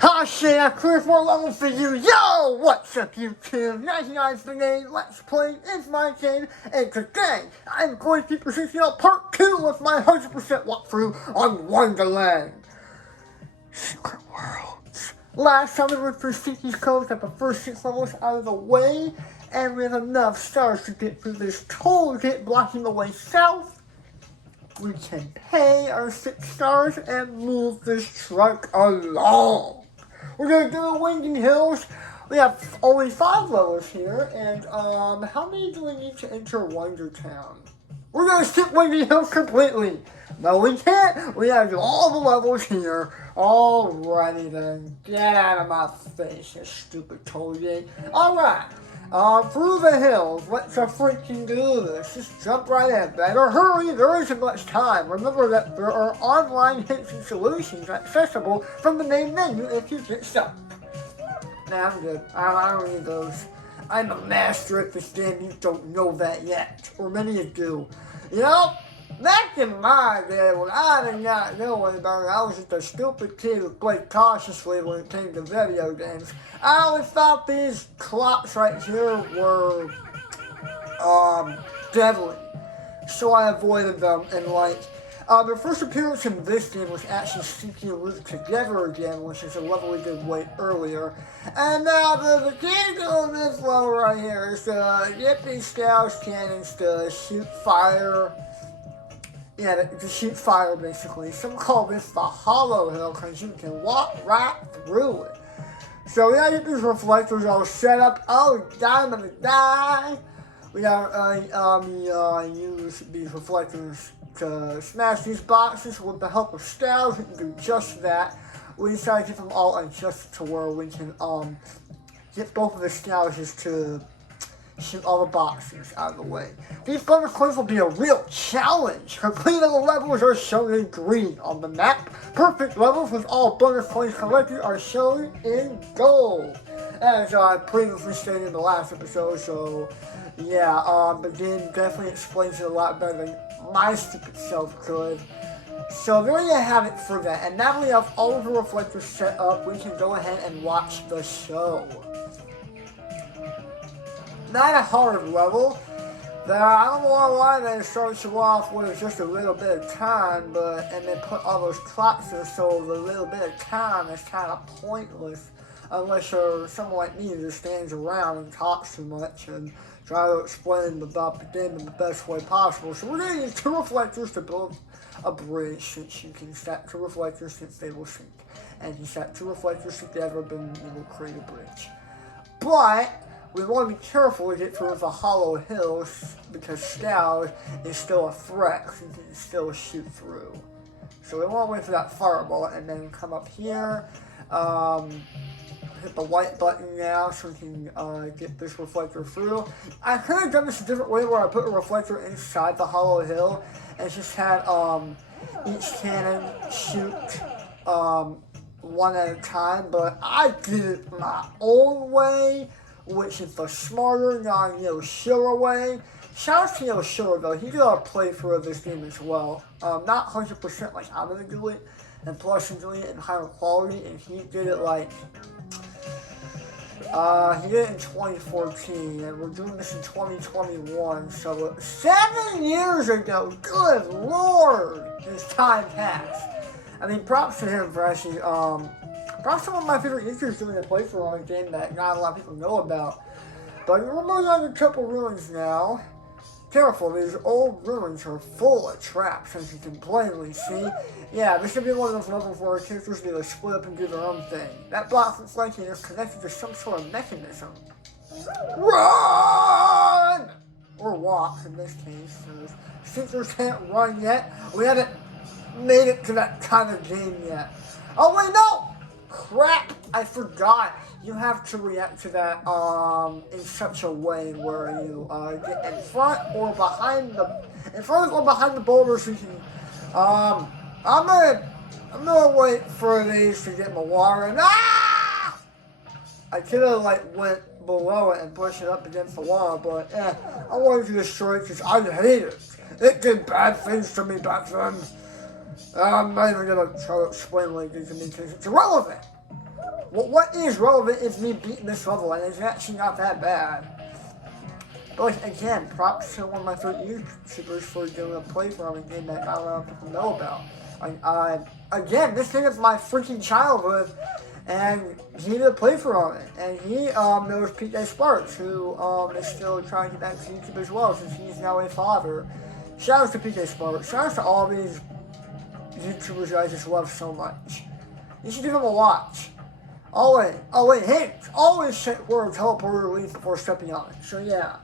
Hi, shit, I cleared more level for you. Yo, what's up, YouTube? 99's the name, Let's Play is my game, and today I'm going to be presenting out part 2 of my 100% walkthrough on Wonderland. Secret Worlds. Last time we went through Sticky's Cove, got the first 6 levels out of the way, and we have enough stars to get through this toll gate blocking the way south. We can pay our 6 stars and move this truck along. We're gonna do Winging Hills. We have only 5 levels here, and how many do we need to enter Wonder Town? We're gonna skip Winging Hills completely. No, we can't. We have all the levels here. Alrighty then, get out of my face, you stupid toll gate. Alright. Through the hills, let's freaking do this. Just jump right in. Better hurry, there isn't much time. Remember that there are online hints and solutions accessible from the main menu if you get stuck. Nah, I'm good. I don't need those. I'm a master at this game, you don't know that yet. Or many of you do. You know, back in my day, when I did not know any better, I was just a stupid kid who played cautiously when it came to video games. I always thought these clocks right here were, deadly. So I avoided them, and their first appearance in this game was actually Stinky and Luke together again, which is a level we did way earlier. And now the key on this level right here is to get these Scouse cannons to shoot fire. Yeah, to shoot fire, basically. Some call this the Hollow Hill, because you can walk right through it. So we gotta get these reflectors all set up. Oh, I'm gonna die. We gotta use these reflectors to smash these boxes. With the help of Styles, we can do just that. We decided to get them all adjusted to where we can get both of the Styles to shoot all the boxes out of the way. These bonus coins will be a real challenge. Completed levels are shown in green on the map. Perfect levels with all bonus coins collected are shown in gold. As I previously stated in the last episode, so yeah, the game definitely explains it a lot better than my stupid self could. So there you have it for that. And now we have all of the reflectors set up, we can go ahead and watch the show. Not a hard level. I don't know why they start you off with just a little bit of time, and they put all those clocks in, so the little bit of time is kind of pointless unless you're someone like me who just stands around and talks too much and try to explain about the game in the best way possible. So we're going to use 2 reflectors to build a bridge, since you can stack 2 reflectors since they will sink. And you stack 2 reflectors together, then you will create a bridge. But we want to be careful to get through the Hollow Hills because Scout is still a threat, so you can still shoot through. So we want to wait for that fireball and then come up here, hit the white button now so we can get this reflector through. I could have done this a different way where I put a reflector inside the Hollow Hill and just had each cannon shoot one at a time, but I did it my own way, which is the smarter, non-Shira way. Shout out to Shira though, he did a playthrough of this game as well. Not 100% like I'm gonna do it, and plus he's doing it in higher quality, and he did it he did it in 2014, and we're doing this in 2021, so 7 years ago, good lord, his time passed. I mean, props to him for actually, probably some of my favorite YouTubers doing a playthrough on a game that not a lot of people know about. But we're moving on to Temple Ruins now. Careful, these old ruins are full of traps, as you can plainly see. Yeah, this should be one of those levels where characters need to split up and do their own thing. That block looks like it is connected to some sort of mechanism. Run! Or walk, in this case. Seekers can't run yet. We haven't made it to that kind of game yet. Oh wait, no! Crap! I forgot. You have to react to that in such a way where you get in front or behind the boulder so you can I'm gonna wait for these to get in the water and I could have like went below it and pushed it up against the wall, but I wanted to destroy it because I hate it. It did bad things to me back then. I'm not even gonna try to explain what it did to me because it's irrelevant. What is relevant is me beating this level, and it's actually not that bad. But again, props to one of my favorite YouTubers for doing a playthrough of a game that not a lot of people know about. Again, this thing is my freaking childhood, and he did a playthrough on it. And he knows PJ Sparks, who is still trying to get back to YouTube as well, since he's now a father. Shout out to PJ Sparks. Shout out to all these YouTubers I just love so much. You should give them a watch. Oh wait, hint! Always check where a teleporter leads before stepping on it. So yeah,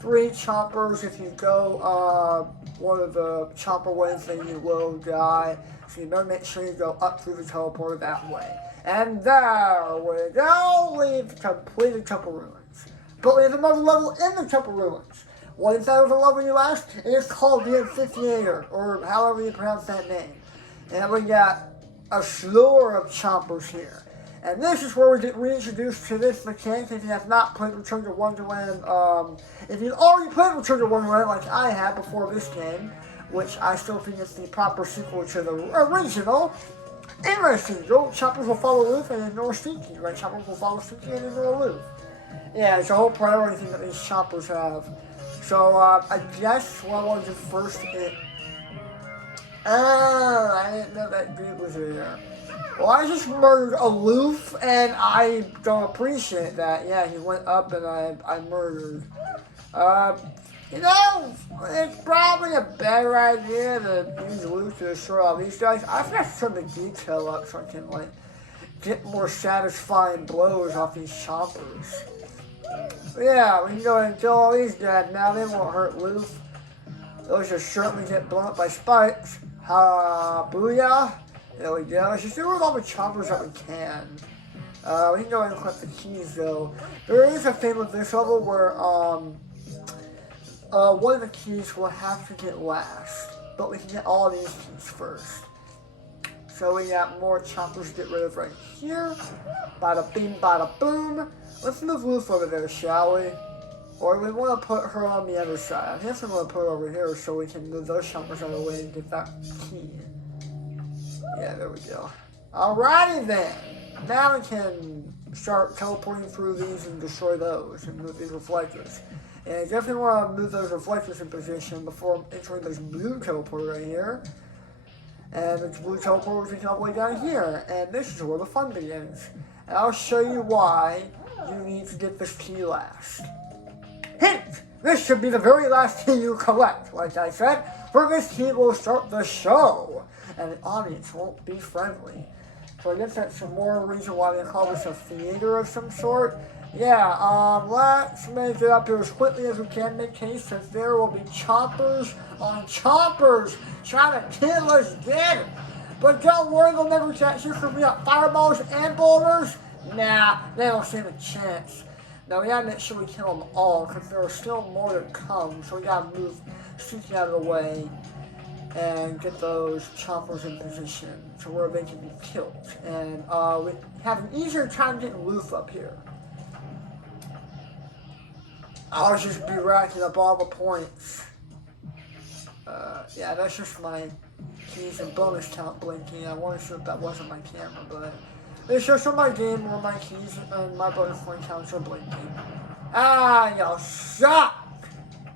3 choppers. If you go one of the chopper ways, then you will die. So you better make sure you go up through the teleporter that way. And there we go! We've completed Temple Ruins. But we have another level in the Temple Ruins. What is that other level, you ask? It is called the Amphitheater, or however you pronounce that name. And we got a slew of choppers here. And this is where we get reintroduced to this mechanic. If you have not played Return to Wonderland, if you've already played Return to Wonderland like I have before this game, which I still think is the proper sequel to the original, interesting, choppers will follow Luke and ignore Stinky, right? Choppers will follow Stinky and ignore Luke. Yeah, it's a whole priority thing that these choppers have. So, I guess what I want to do first is... I didn't know that dude was here. Well, I just murdered Aloof, and I don't appreciate that. Yeah, he went up, and I murdered. You know, it's probably a better idea to use Aloof to destroy all these guys. I've got to turn the detail up so I can, like, get more satisfying blows off these choppers. But yeah, we can go ahead and kill all these guys. Now they won't hurt Loof. Those just certainly get blown up by spikes. Booyah. There we go. Let's just do with all the choppers that we can. We can go ahead and collect the keys though. There is a thing with this level where one of the keys will have to get last. But we can get all these keys first. So we got more choppers to get rid of right here. Bada bing, bada boom. Let's move Loof over there, shall we? Or we want to put her on the other side. I guess I'm going to put her over here so we can move those choppers out of the way and get that key. Yeah, there we go. Alrighty then. Now we can start teleporting through these and destroy those and move these reflectors. And I definitely want to move those reflectors in position before entering this blue teleporter right here. And this blue teleporter is all the way down here. And this is where the fun begins. And I'll show you why you need to get this key last. Hint! This should be the very last key you collect. Like I said, for this key will start the show. And the audience won't be friendly. So I guess that's some more reason why they call this a theater of some sort. Yeah, let's make it up here as quickly as we can, make case, since there will be choppers on choppers trying to kill us dead. But don't worry, they'll never catch you because we got fireballs and boulders. Nah, they don't stand a chance. Now we gotta make sure we kill them all because there are still more to come. So we gotta move Suki out of the way and get those choppers in position to where they can be killed. And we have an easier time getting Loof up here. I'll just be racking up all the points. Yeah, that's just my keys and bonus count blinking. I wasn't sure if that wasn't my camera, but it's just on my game where my keys and my bonus point counts are blinking. Ah, y'all suck!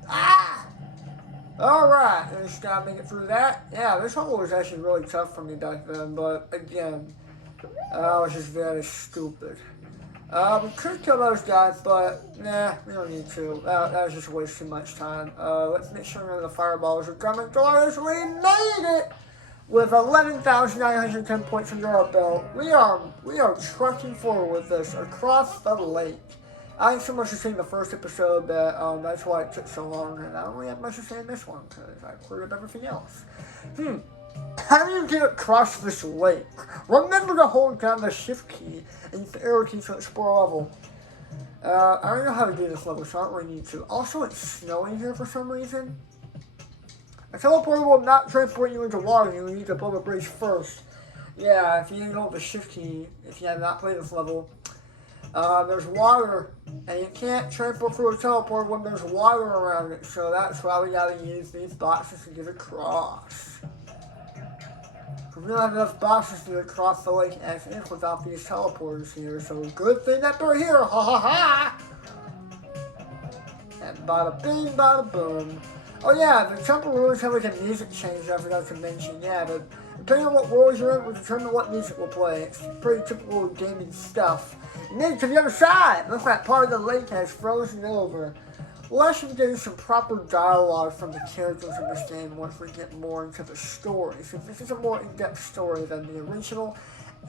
Ah! Alright, just gotta make it through that. Yeah, this level was actually really tough for me back then, but again, I was just very stupid. We could kill those guys, but nah, we don't need to. That was just way too much time. Let's make sure none of the fireballs are coming towards us. We made it! With 11,910 points under our belt, we are trucking forward with this across the lake. I ain't so much to say in the first episode that that's why it took so long, and I don't really have much to say in this one because I cleared up everything else. How do you get across this lake? Remember to hold down the shift key and use the arrow key to explore a level. I don't know how to do this level, so I don't really need to. Also, it's snowing here for some reason. A teleporter will not transport you into water. You need to build a bridge first. Yeah, if you didn't hold the shift key, if you have not played this level, there's water, and you can't transport through a teleporter when there's water around it. So that's why we gotta use these boxes to get across. We don't have enough boxes to get across the lake as if without these teleporters here. So good thing that they're here. Ha ha ha! And bada bing, bada boom. Oh yeah, the temple rules have like a music change I forgot to mention. Yeah, but depending on what world you're in will determine what music will play. It's pretty typical gaming stuff. And then to the other side, looks like part of the lake has frozen over. We'll actually be getting some proper dialogue from the characters in this game once we get more into the story. So this is a more in-depth story than the original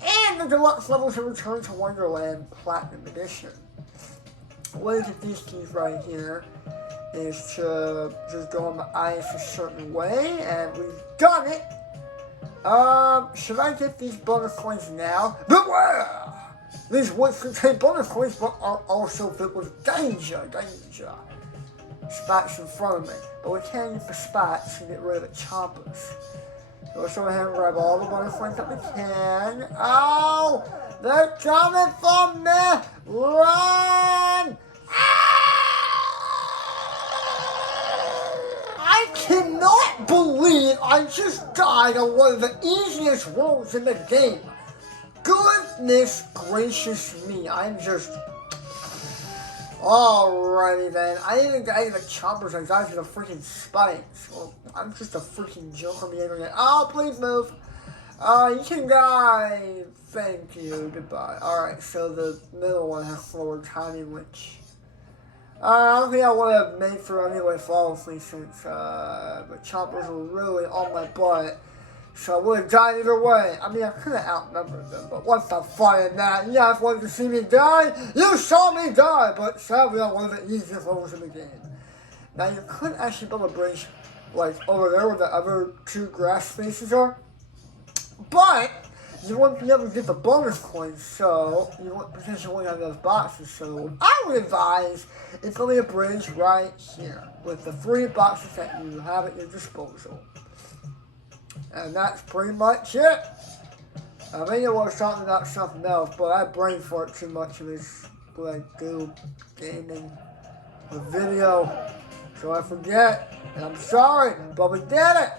and the deluxe levels of Return to Wonderland Platinum Edition. Way to get these keys right here is to just go on the ice a certain way, and we've done it. Should I get these bonus coins now? Beware! These woods contain bonus coins, but are also filled with danger. Spots in front of me, but we can't use the spots to get rid of the choppers. So let's go ahead and grab all the bonus coins that we can. Oh! They're coming for me! Run! I cannot believe I just died on one of the easiest worlds in the game. Goodness gracious me, I'm just... Alrighty then, I didn't get any of the choppers, I died to the freaking spikes. Well, I'm just a freaking joke on the internet. Oh, please move. You can die. Thank you, goodbye. Alright, so the middle one has slower timing, which... I don't think I would have made through anyway flawlessly since the choppers were really on my butt. So I would have died either way. I mean, I could have outnumbered them, but what's the fun in that? You guys wanted to see me die? You saw me die, but sadly on one of the easiest levels in the game. Now, you could actually build a bridge, like, over there where the other two grass spaces are. But you wouldn't be able to get the bonus coins, so you wouldn't potentially have those boxes. So I would advise it's only a bridge right here with the 3 boxes that you have at your disposal. And that's pretty much it. I think I was talking about something else, but I brain fart too much in this what I do, gaming, a video, so I forget. And I'm sorry, but we did it.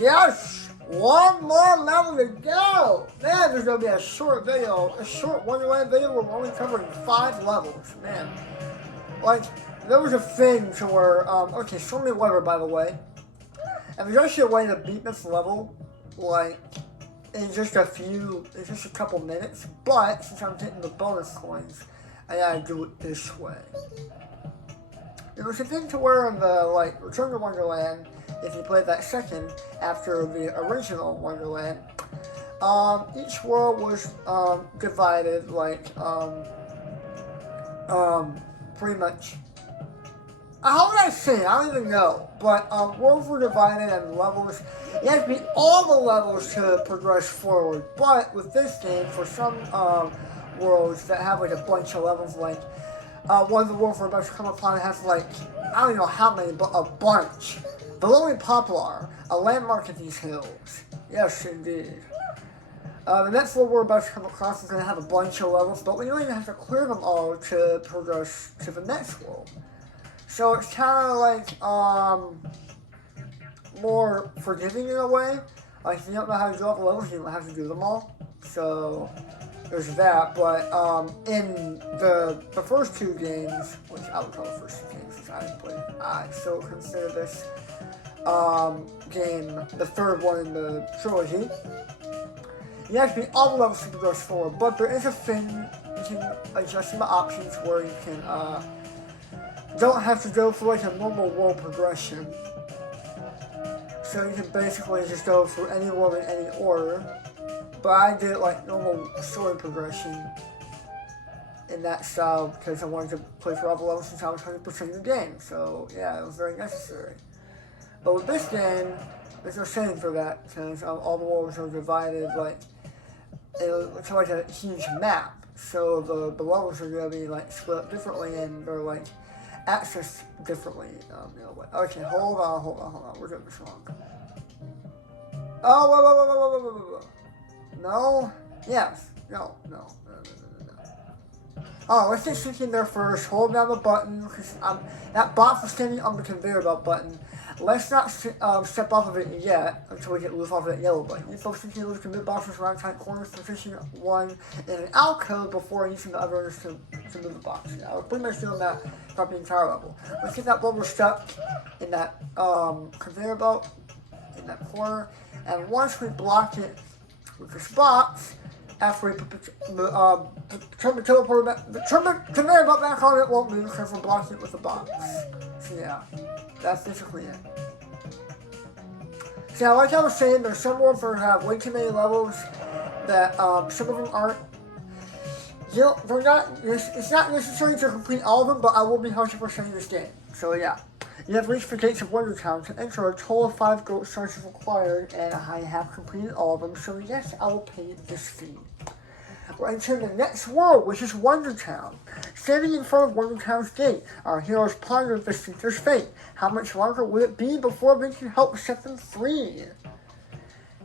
Yes! One more level to go! Man, there's gonna be a short video, a short Wonderland video where we're only covering 5 levels. Man, like, there was a thing to where, okay, show me weather, by the way. And there's actually a way to beat this level, like, in just a couple minutes, but since I'm getting the bonus coins, I gotta do it this way. There was a thing to where in the, like, Return to Wonderland, if you played that second, after the original Wonderland, each world was, divided, like, pretty much. How would I say? I don't even know. But worlds were divided and levels. You have to beat all the levels to progress forward. But with this game, for some worlds that have like a bunch of levels, like one of the worlds we're about to come upon has like, I don't know how many, but a bunch. The Lonely Poplar, a landmark in these hills. Yes, indeed. The next world we're about to come across is going to have a bunch of levels, but we don't even have to clear them all to progress to the next world. So it's kind of like, more forgiving in a way. Like, if you don't know how to do all the levels, you don't have to do them all. So, there's that. But, in the first 2 games, which I would call the first 2 games, since I didn't play, I still consider this, game the 3rd one in the trilogy. You have to beat all the levels to progress forward, but there is a thing, you can adjust the options where you can, don't have to go for like a normal world progression. So you can basically just go through any world in any order. But I did like normal story progression in that style because I wanted to play for all the levels since I was 100% of the game. So yeah, it was very necessary. But with this game, there's a saying for that, because all the worlds are divided, like, it's like a huge map. So the levels are going to be, like, split up differently, and they're, like, accessed differently. Okay, hold on. We're doing this wrong. Oh, wait. No? Yes. No. Oh, let's get something there first. Hold down the button, because that box is standing on the conveyor belt button. Let's not step off of it yet until we get loose off of that yellow button. You folks can loose conveyor boxes around tight corners, position one in an alcove before using the others to move the box. Yeah, we're pretty much doing that throughout the entire level. Let's get that bubble stuck in that conveyor belt in that corner, and once we block it with this box, after we turn the conveyor belt back on, it won't move because we're blocking it with the box. So yeah, that's basically it. So yeah, like I was saying, there's some worlds that have way too many levels that some of them aren't. They're not. It's not necessary to complete all of them, but I will be 100% this game. So yeah. You have reached the gates of Wondertown. To enter, a total of 5 gold stars is required, and I have completed all of them, so yes, I will pay this fee. We're entering the next world, which is Wondertown. Standing in front of Wondertown's gate, our heroes ponder the seeker's fate. How much longer will it be before we can help set them free?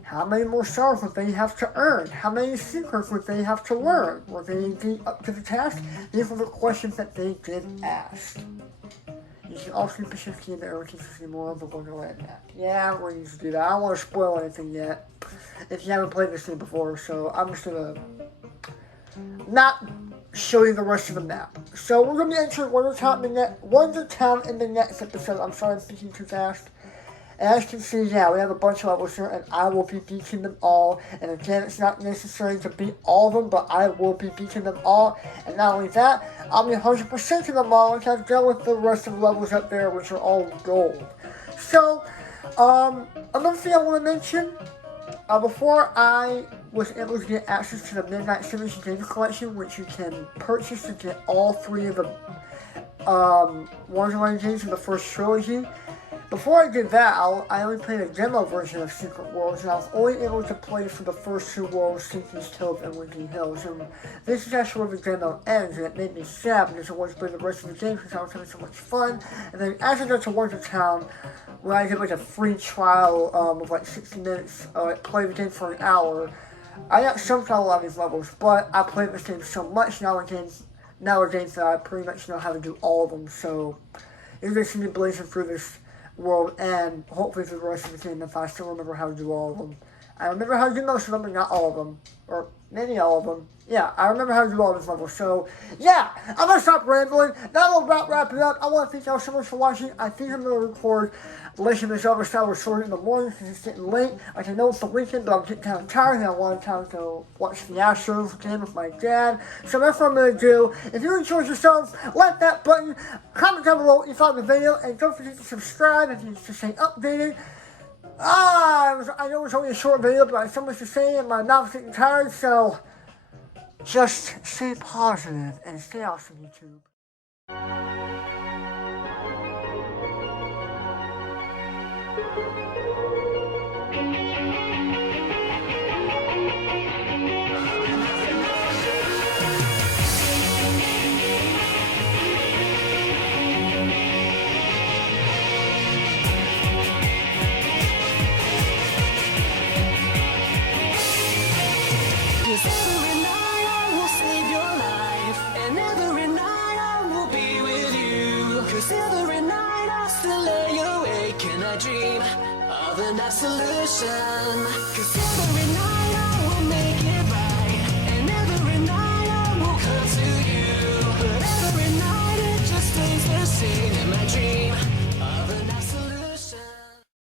How many more stars would they have to earn? How many secrets would they have to learn? Will they be up to the task? These are the questions that they did ask. You can also be shifting in the arrow keys to see more of the Wonderland map. Yeah, we're going to do that. I don't want to spoil anything yet, if you haven't played this game before, so I'm just going to not show you the rest of the map. So we're going to be entering Wondertown in the next episode. I'm sorry I'm speaking too fast. As you can see, yeah, we have a bunch of levels here, and I will be beating them all. And again, it's not necessary to beat all of them, but I will be beating them all. And not only that, I'll be 100% of them all, and I've dealt with the rest of the levels up there, which are all gold. So, another thing I want to mention, before I was able to get access to the Midnight Series Game Collection, which you can purchase to get all 3 of the Wonderland games in the first trilogy. Before I did that, I only played a demo version of Secret Worlds, and I was only able to play for the first 2 worlds, Sinky's Cove and Windy Hills. And this is actually where the demo ends, and it made me sad because I wanted to play the rest of the game because I was having so much fun. And then as I got to Wondertown, when I did like a free trial of like 60 minutes, play the game for an hour, I got stumped on a lot of these levels, but I played this game so much nowadays that I pretty much know how to do all of them. So you're going to see me blazing through this world, and hopefully for the rest of the game if I still remember how to do all of them. I remember how to do most of them, but not all of them. Or maybe all of them. Yeah, I remember how to do all these levels. So, yeah, I'm going to stop rambling. That'll about wrap it up. I want to thank y'all so much for watching. I think I'm going to record Legend of Zelda Skyward Sword in the morning because it's getting late. Like, I know it's the weekend, but I'm getting kind of tired and I want to go watch the Astros game with my dad. So that's what I'm going to do. If you enjoyed yourself, like that button, comment down below what you thought of the video, and don't forget to subscribe if you to stay updated. I know it's only a short video, but I have so much to say and my mouth's getting tired, so just stay positive and stay awesome, YouTube. Dream of an absolution, 'cause every night